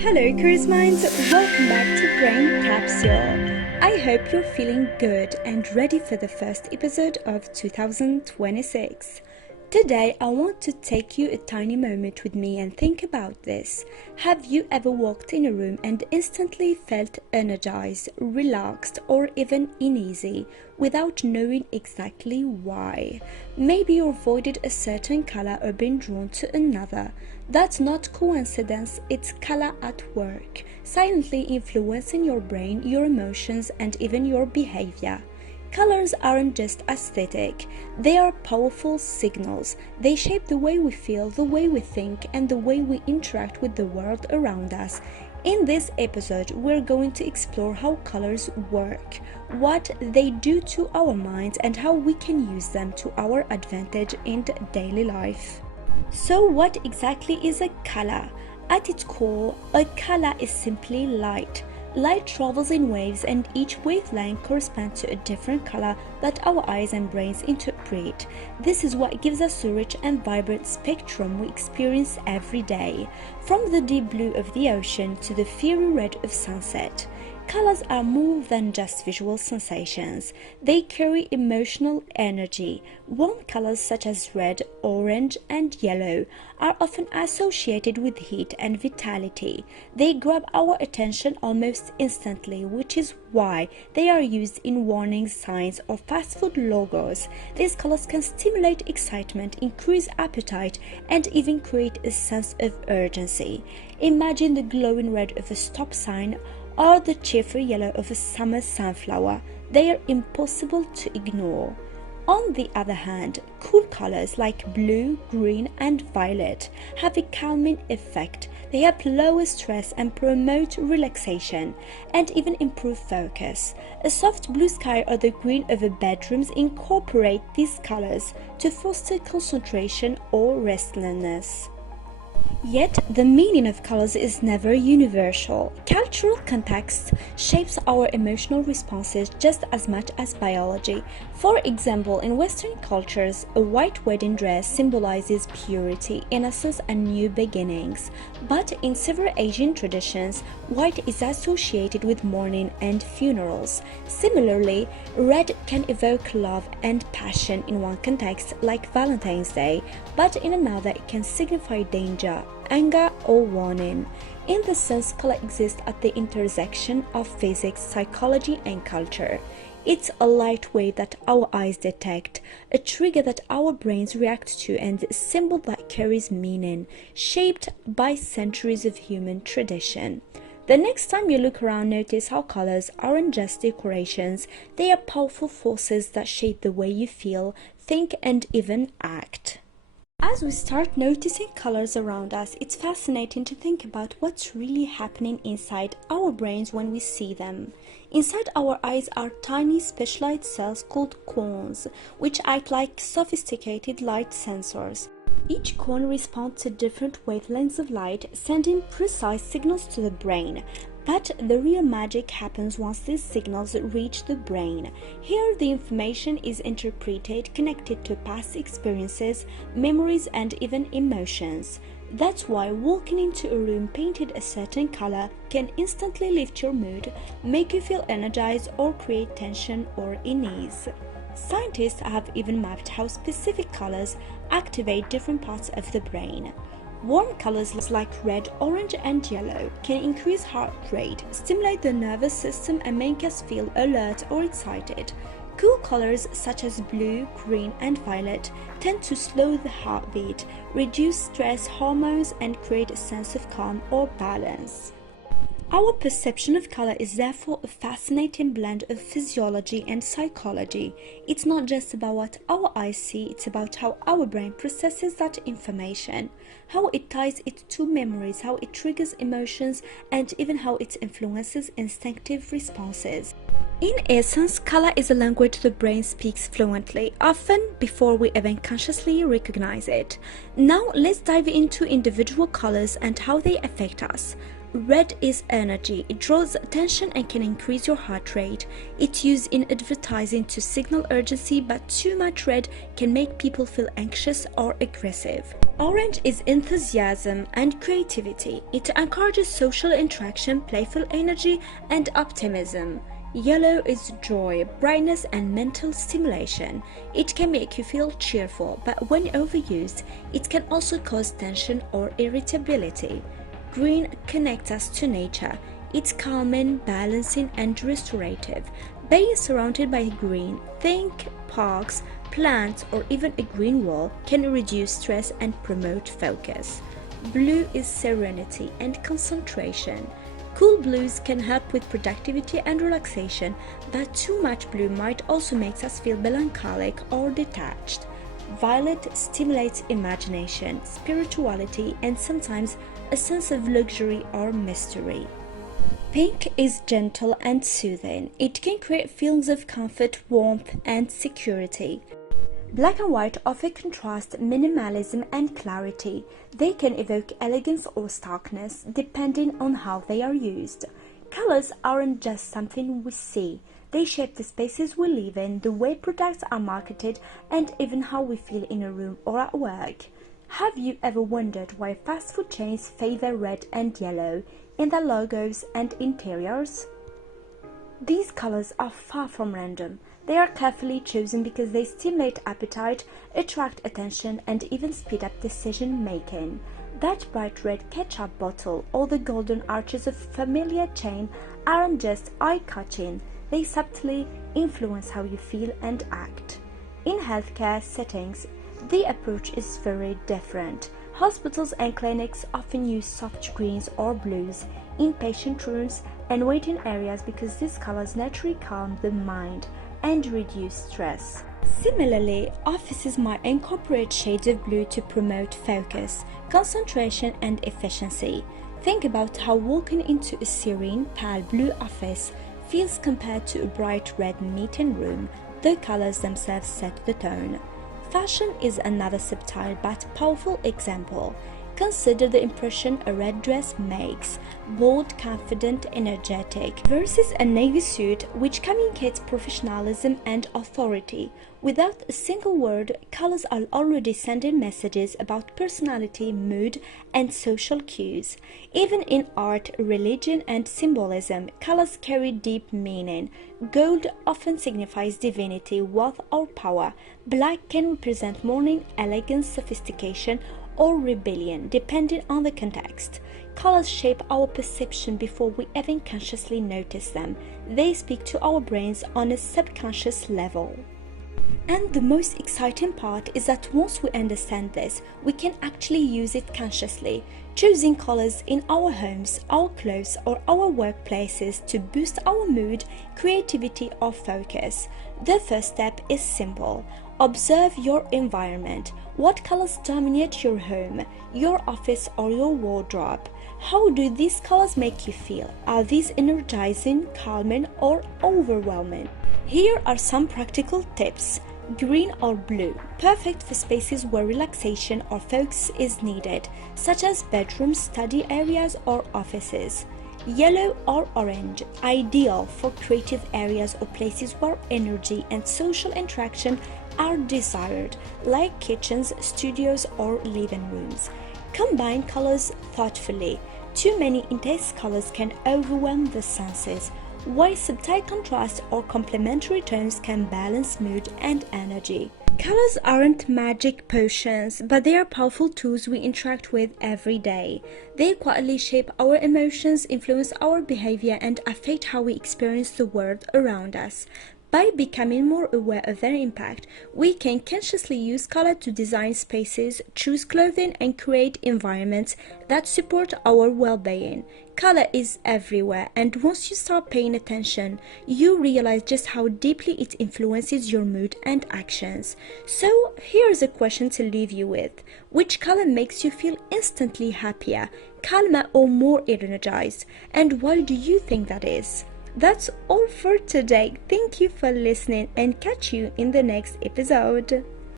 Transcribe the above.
Hello curious minds, welcome back to Brain Capsule. I hope you're feeling good and ready for the first episode of 2026. Today I want to take you a tiny moment with me and think about this. Have you ever walked in a room and instantly felt energized, relaxed, or even uneasy without knowing exactly why? Maybe you avoided a certain color or been drawn to another. That's not coincidence, it's color at work, silently influencing your brain, your emotions, and even your behavior. Colors aren't just aesthetic, they are powerful signals. They shape the way we feel, the way we think, and the way we interact with the world around us. In this episode, we're going to explore how colors work, what they do to our minds, and how we can use them to our advantage in daily life. So what exactly is a color? At its core, a color is simply light. Light travels in waves and each wavelength corresponds to a different color that our eyes and brains interpret. This is what gives us the rich and vibrant spectrum we experience every day, from the deep blue of the ocean to the fiery red of sunset. Colors are more than just visual sensations. They carry emotional energy. Warm colors such as red, orange, and yellow are often associated with heat and vitality. They grab our attention almost instantly, which is why they are used in warning signs or fast food logos. These colors can stimulate excitement, increase appetite, and even create a sense of urgency. Imagine the glowing red of a stop sign or the cheerful yellow of a summer sunflower. They are impossible to ignore. On the other hand, cool colors like blue, green, and violet have a calming effect. They help lower stress and promote relaxation, and even improve focus. A soft blue sky or the green of a bedroom incorporate these colors to foster concentration or restlessness. Yet, the meaning of colors is never universal. Cultural context shapes our emotional responses just as much as biology. For example, in Western cultures, a white wedding dress symbolizes purity, innocence, and new beginnings. But in several Asian traditions, white is associated with mourning and funerals. Similarly, red can evoke love and passion in one context, like Valentine's Day, but in another it can signify danger, anger, or warning. In this sense, color exists at the intersection of physics, psychology, and culture. It's a light wave that our eyes detect, a trigger that our brains react to, and a symbol that carries meaning, shaped by centuries of human tradition. The next time you look around, notice how colors aren't just decorations, they are powerful forces that shape the way you feel, think, and even act. As we start noticing colors around us, it's fascinating to think about what's really happening inside our brains when we see them. Inside our eyes are tiny specialized cells called cones, which act like sophisticated light sensors. Each cone responds to different wavelengths of light, sending precise signals to the brain. But the real magic happens once these signals reach the brain. Here, the information is interpreted, connected to past experiences, memories, and even emotions. That's why walking into a room painted a certain color can instantly lift your mood, make you feel energized, or create tension or unease. Scientists have even mapped how specific colors activate different parts of the brain. Warm colors like red, orange, and yellow can increase heart rate, stimulate the nervous system, and make us feel alert or excited. Cool colors such as blue, green, and violet tend to slow the heartbeat, reduce stress hormones, and create a sense of calm or balance. Our perception of color is therefore a fascinating blend of physiology and psychology. It's not just about what our eyes see, it's about how our brain processes that information, how it ties it to memories, how it triggers emotions, and even how it influences instinctive responses. In essence, color is a language the brain speaks fluently, often before we even consciously recognize it. Now, let's dive into individual colors and how they affect us. Red is energy. It draws attention and can increase your heart rate. It's used in advertising to signal urgency, but too much red can make people feel anxious or aggressive. Orange is enthusiasm and creativity. It encourages social interaction, playful energy, and optimism. Yellow is joy, brightness, and mental stimulation. It can make you feel cheerful, but when overused, it can also cause tension or irritability. Green connects us to nature. It's calming, balancing, and restorative. Being surrounded by green, think parks, plants, or even a green wall, can reduce stress and promote focus. Blue is serenity and concentration. Cool blues can help with productivity and relaxation, but too much blue might also make us feel melancholic or detached. Violet stimulates imagination, spirituality, and sometimes a sense of luxury or mystery. Pink is gentle and soothing. It can create feelings of comfort, warmth, and security. Black and white often contrast minimalism and clarity. They can evoke elegance or starkness depending on how they are used. Colors aren't just something we see. They shape the spaces we live in, the way products are marketed, and even how we feel in a room or at work. Have you ever wondered why fast food chains favor red and yellow in their logos and interiors? These colors are far from random. They are carefully chosen because they stimulate appetite, attract attention, and even speed up decision making. That bright red ketchup bottle or the golden arches of a familiar chain aren't just eye-catching, they subtly influence how you feel and act. In healthcare settings, the approach is very different. Hospitals and clinics often use soft greens or blues in patient rooms and waiting areas because these colors naturally calm the mind and reduce stress. Similarly, offices might incorporate shades of blue to promote focus, concentration, and efficiency. Think about how walking into a serene, pale blue office feels compared to a bright red meeting room. The colors themselves set the tone. Fashion is another subtle but powerful example. Consider the impression a red dress makes, bold, confident, energetic, versus a navy suit which communicates professionalism and authority. Without a single word, colors are already sending messages about personality, mood, and social cues. Even in art, religion, and symbolism, colors carry deep meaning. Gold often signifies divinity, wealth, or power. Black can represent mourning, elegance, sophistication, or rebellion, depending on the context. Colors shape our perception before we even consciously notice them. They speak to our brains on a subconscious level. And the most exciting part is that once we understand this, we can actually use it consciously, choosing colors in our homes, our clothes, or our workplaces to boost our mood, creativity, or focus. The first step is simple. Observe your environment. What colors dominate your home, your office, or your wardrobe? How do these colors make you feel? Are these energizing, calming, or overwhelming? Here are some practical tips. Green or blue, perfect for spaces where relaxation or focus is needed, such as bedrooms, study areas, or offices. Yellow or orange, ideal for creative areas or places where energy and social interaction are desired, like kitchens, studios, or living rooms. Combine colors thoughtfully. Too many intense colors can overwhelm the senses, while subtle contrast or complementary tones can balance mood and energy. Colors aren't magic potions, but they are powerful tools we interact with every day. They quietly shape our emotions, influence our behavior, and affect how we experience the world around us. By becoming more aware of their impact, we can consciously use color to design spaces, choose clothing, and create environments that support our well-being. Color is everywhere, and once you start paying attention, you realize just how deeply it influences your mood and actions. So, here's a question to leave you with. Which color makes you feel instantly happier, calmer, or more energized? And why do you think that is? That's all for today. Thank you for listening and catch you in the next episode.